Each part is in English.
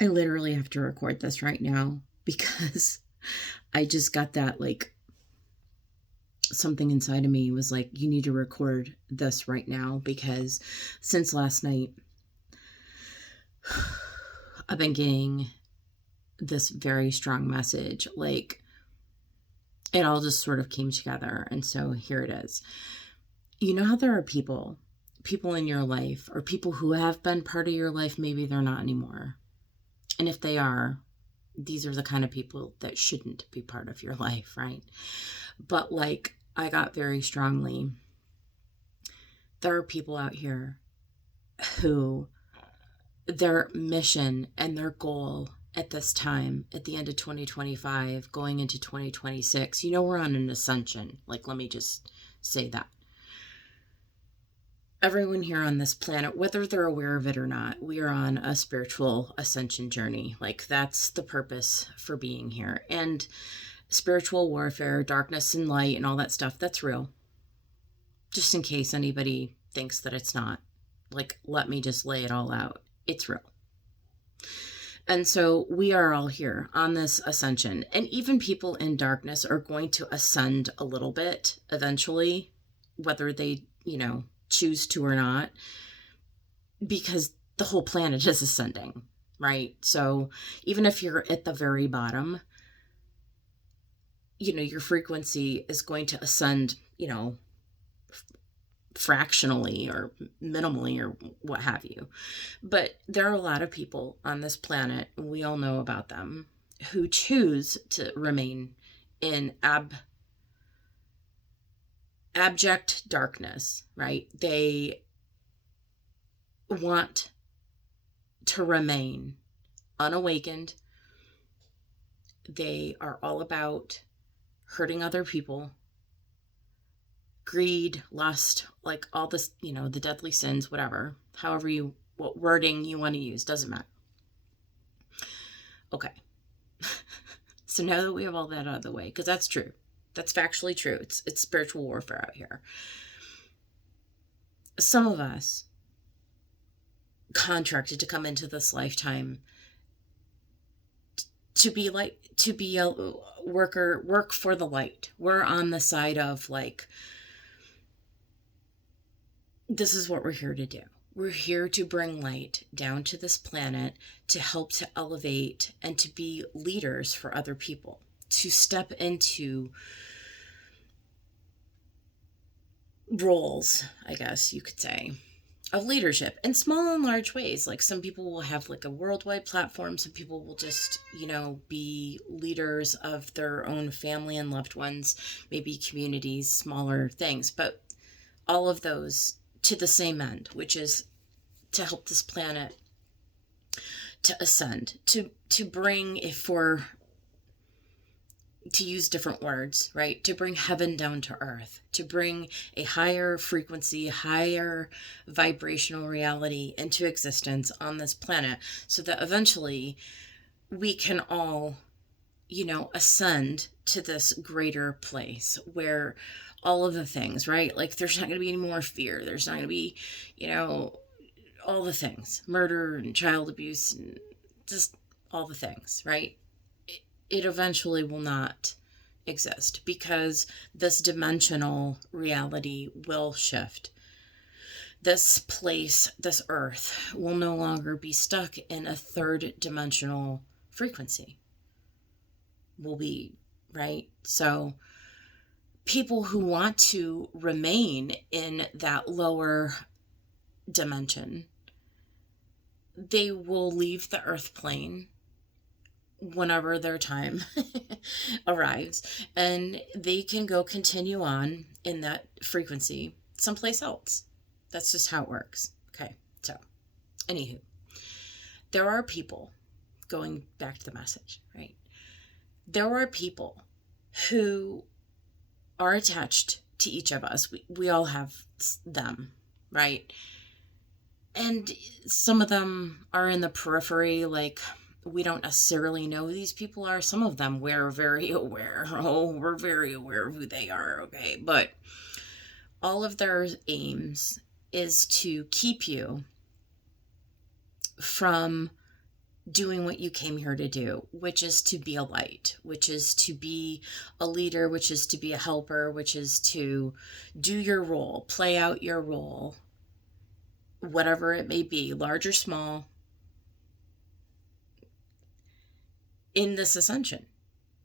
I literally have to record this right now because I just got that, like, something inside of me was like, you need to record this right now because since last night, I've been getting this very strong message. Like, it all just sort of came together. And so here it is. You know how there are people in your life, or people who have been part of your life, maybe they're not anymore. And if they are, these are the kind of people that shouldn't be part of your life, right? But like, I got very strongly, there are people out here who their mission and their goal at this time, at the end of 2025, going into 2026, we're on an ascension. Like, let me just say that. Everyone here on this planet, whether they're aware of it or not, we are on a spiritual ascension journey. Like, that's the purpose for being here. And spiritual warfare, darkness and light, and all that stuff, that's real. Just in case anybody thinks that it's not. Like, let me just lay it all out. It's real. And so we are all here on this ascension. And even people in darkness are going to ascend a little bit eventually, whether they, choose to or not, because the whole planet is ascending, right? So even if you're at the very bottom, your frequency is going to ascend, fractionally or minimally or what have you. But there are a lot of people on this planet, we all know about them, who choose to remain in abject darkness, right? They want to remain unawakened. They are all about hurting other people, greed, lust, like all this, the deadly sins, whatever, what wording you want to use, doesn't matter. Okay. So now that we have all that out of the way, because that's true, that's factually true, it's spiritual warfare out here. Some of us contracted to come into this lifetime to be a work for the light. We're on the side of, like, this is what we're here to do. We're here to bring light down to this planet, to help to elevate and to be leaders for other people, to step into roles, I guess you could say, of leadership in small and large ways. Like, some people will have like a worldwide platform. Some people will just, be leaders of their own family and loved ones, maybe communities, smaller things, but all of those to the same end, which is to help this planet to ascend, to bring, to use different words, right? To bring heaven down to earth, to bring a higher frequency, higher vibrational reality into existence on this planet, so that eventually we can all, ascend to this greater place where all of the things, right? Like, there's not going to be any more fear. There's not going to be, all the things, murder and child abuse and just all the things, right? It eventually will not exist because this dimensional reality will shift. This place, this earth, will no longer be stuck in a third dimensional frequency. Will be, right? So people who want to remain in that lower dimension, they will leave the earth plane whenever their time arrives, and they can go continue on in that frequency someplace else. That's just how it works. Okay, so anywho, there are people, going back to the message, right? There are people who are attached to each of us. We all have them, right? And some of them are in the periphery, like, we don't necessarily know who these people are. Some of them we're very aware. Oh, we're very aware of who they are, okay? But all of their aims is to keep you from doing what you came here to do, which is to be a light, which is to be a leader, which is to be a helper, which is to do your role, play out your role, whatever it may be, large or small, in this ascension,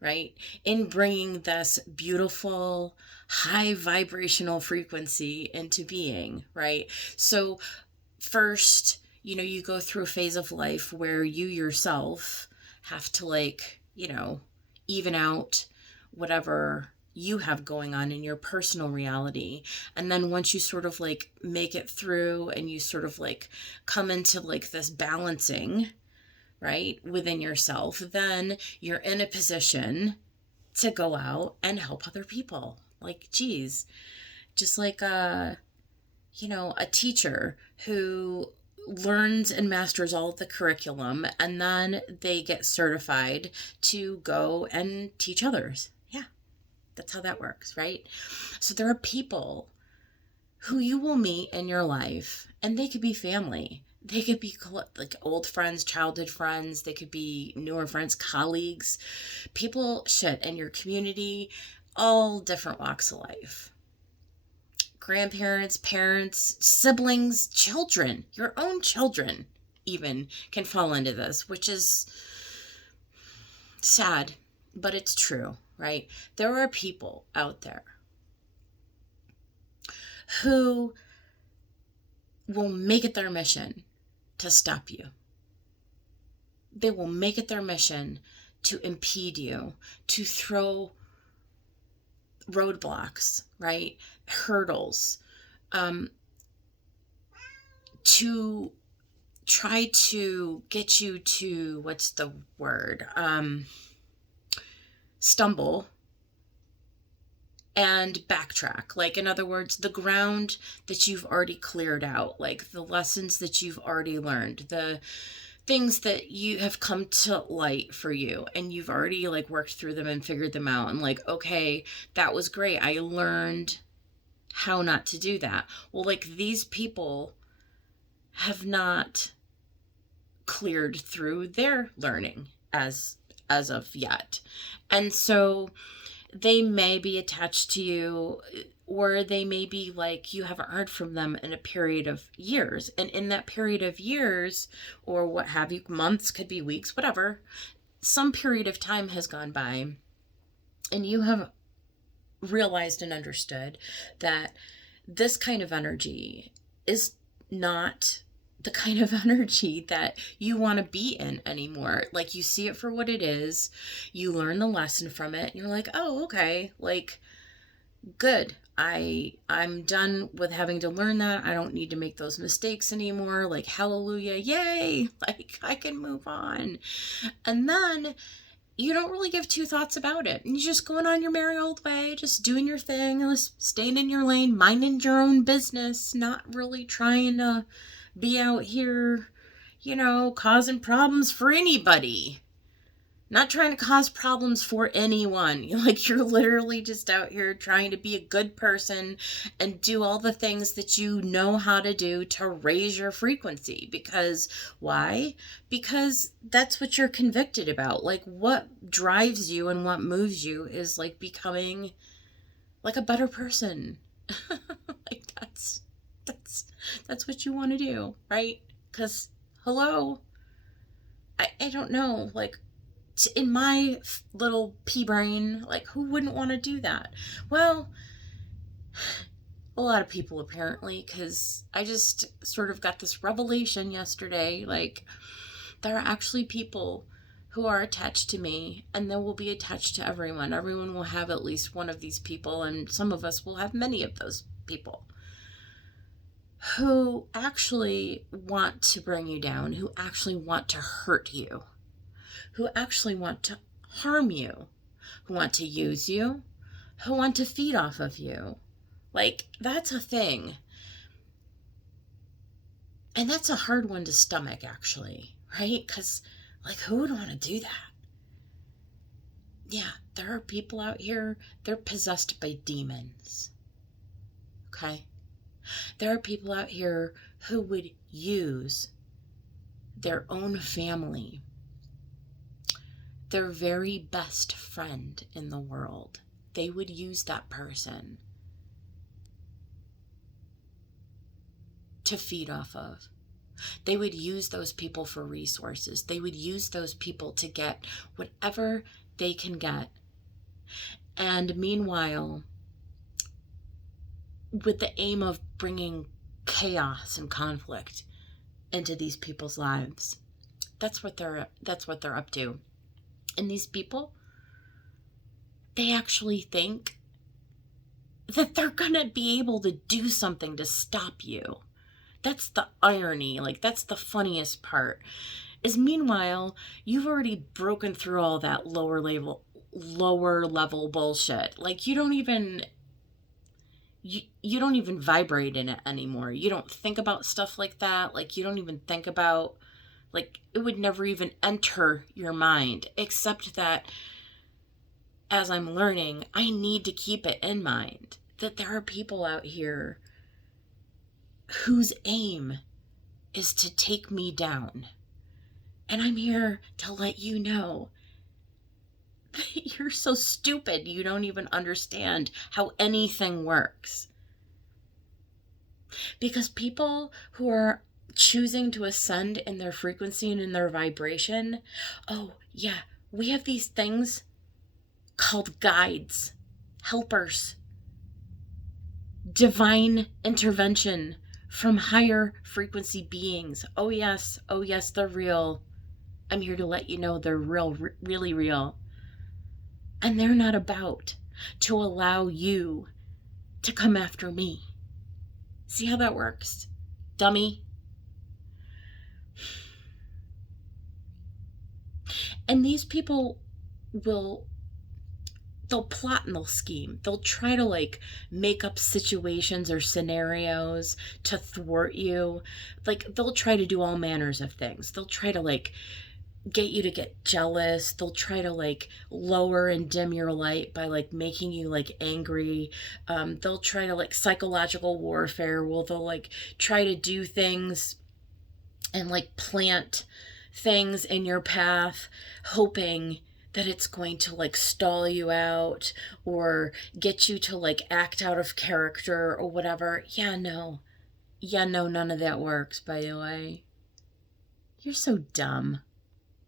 right? In bringing this beautiful, high vibrational frequency into being, right? So, first, you go through a phase of life where you yourself have to, like, even out whatever you have going on in your personal reality. And then once you sort of like make it through and you sort of like come into like this balancing, right, within yourself, then you're in a position to go out and help other people. Like, geez, just like a teacher who learns and masters all of the curriculum, and then they get certified to go and teach others. Yeah, that's how that works, right? So there are people who you will meet in your life, and they could be family. They could be like old friends, childhood friends. They could be newer friends, colleagues, people, in your community, all different walks of life. Grandparents, parents, siblings, children, your own children even can fall into this, which is sad, but it's true, right? There are people out there who will make it their mission to stop you. They will make it their mission to impede you, to throw roadblocks, right? Hurdles, to try to get you to, what's the word? Stumble and backtrack. Like, in other words, the ground that you've already cleared out, like the lessons that you've already learned, the things that you have come to light for you, and you've already like worked through them and figured them out, and like, okay, that was great, I learned how not to do that. Well, like, these people have not cleared through their learning as of yet, and so they may be attached to you, or they may be like, you haven't heard from them in a period of years. And in that period of years, or what have you, months, could be weeks, whatever, some period of time has gone by, and you have realized and understood that this kind of energy is not the kind of energy that you want to be in anymore. Like, you see it for what it is, you learn the lesson from it, and you're like, oh, okay, like, good. I'm done with having to learn that. I don't need to make those mistakes anymore. Like, hallelujah, yay, like, I can move on. And then you don't really give two thoughts about it. And you're just going on your merry old way, just doing your thing, just staying in your lane, minding your own business, not really trying to be out here, causing problems for anybody. Not trying to cause problems for anyone. Like, you're literally just out here trying to be a good person and do all the things that you know how to do to raise your frequency. Because why? Because that's what you're convicted about. Like, what drives you and what moves you is like becoming like a better person. Like, that's what you want to do, right? Because, hello, I don't know, like, in my little pea brain, like, who wouldn't want to do that? Well, a lot of people, apparently, because I just sort of got this revelation yesterday. Like, there are actually people who are attached to me, and they will be attached to everyone. Everyone will have at least one of these people, and some of us will have many of those people who actually want to bring you down, who actually want to hurt you, who actually want to harm you, who want to use you, who want to feed off of you. Like, that's a thing. And that's a hard one to stomach, actually, right? Because, like, who would want to do that? Yeah, there are people out here, they're possessed by demons. Okay? There are people out here who would use their own family their very best friend in the world. They would use that person to feed off of. They would use those people for resources. They would use those people to get whatever they can get. And meanwhile, with the aim of bringing chaos and conflict into these people's lives. That's what they're up to. And these people, they actually think that they're gonna be able to do something to stop you. That's the irony. Like, that's the funniest part. Is meanwhile, you've already broken through all that lower level bullshit. Like, you don't even vibrate in it anymore. You don't think about stuff like that. Like, you don't even think about, like, it would never even enter your mind, except that as I'm learning, I need to keep it in mind that there are people out here whose aim is to take me down. And I'm here to let you know that you're so stupid you don't even understand how anything works. Because people who are choosing to ascend in their frequency and in their vibration, oh yeah, we have these things called guides, helpers, divine intervention from higher frequency beings. Oh yes, they're real. I'm here to let you know they're real, really real. And they're not about to allow you to come after me. See how that works, dummy? And these people they'll plot and they'll scheme. They'll try to, like, make up situations or scenarios to thwart you. Like, they'll try to do all manners of things. They'll try to, like, get you to get jealous. They'll try to, like, lower and dim your light by, like, making you, like, angry. They'll try to, like, psychological warfare. Well, they'll, like, try to do things and, like, plant things in your path, hoping that it's going to, like, stall you out or get you to, like, act out of character or whatever. Yeah, no, none of that works, by the way. You're so dumb.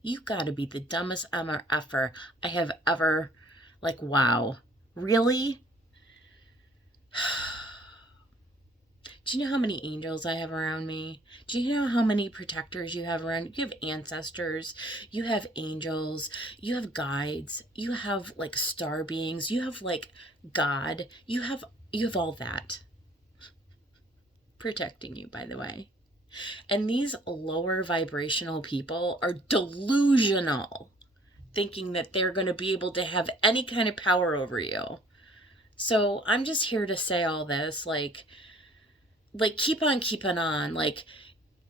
You gotta be the dumbest MRFer I have ever, like, wow. Really? Do you know how many angels I have around me? Do you know how many protectors you have around? You have ancestors, you have angels, you have guides, you have, like, star beings, you have, like, God, you have all that protecting you, by the way. And these lower vibrational people are delusional, thinking that they're going to be able to have any kind of power over you. So I'm just here to say all this, like, keep on keeping on, like,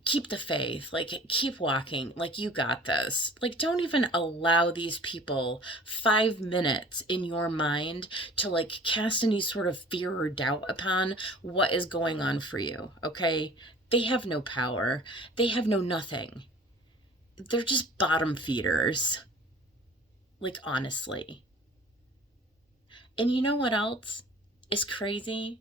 keep the faith, like, keep walking, like, you got this. Like, don't even allow these people 5 minutes in your mind to, like, cast any sort of fear or doubt upon what is going on for you, okay? They have no power. They have no nothing. They're just bottom feeders. Like, honestly. And you know what else is crazy?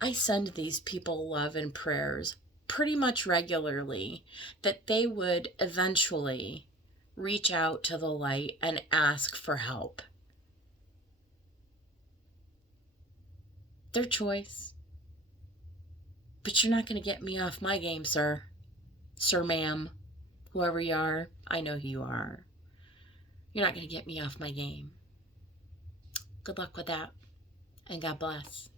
I send these people love and prayers pretty much regularly, that they would eventually reach out to the light and ask for help. Their choice. But you're not going to get me off my game, sir. Sir, ma'am. Whoever you are, I know who you are. You're not going to get me off my game. Good luck with that, and God bless.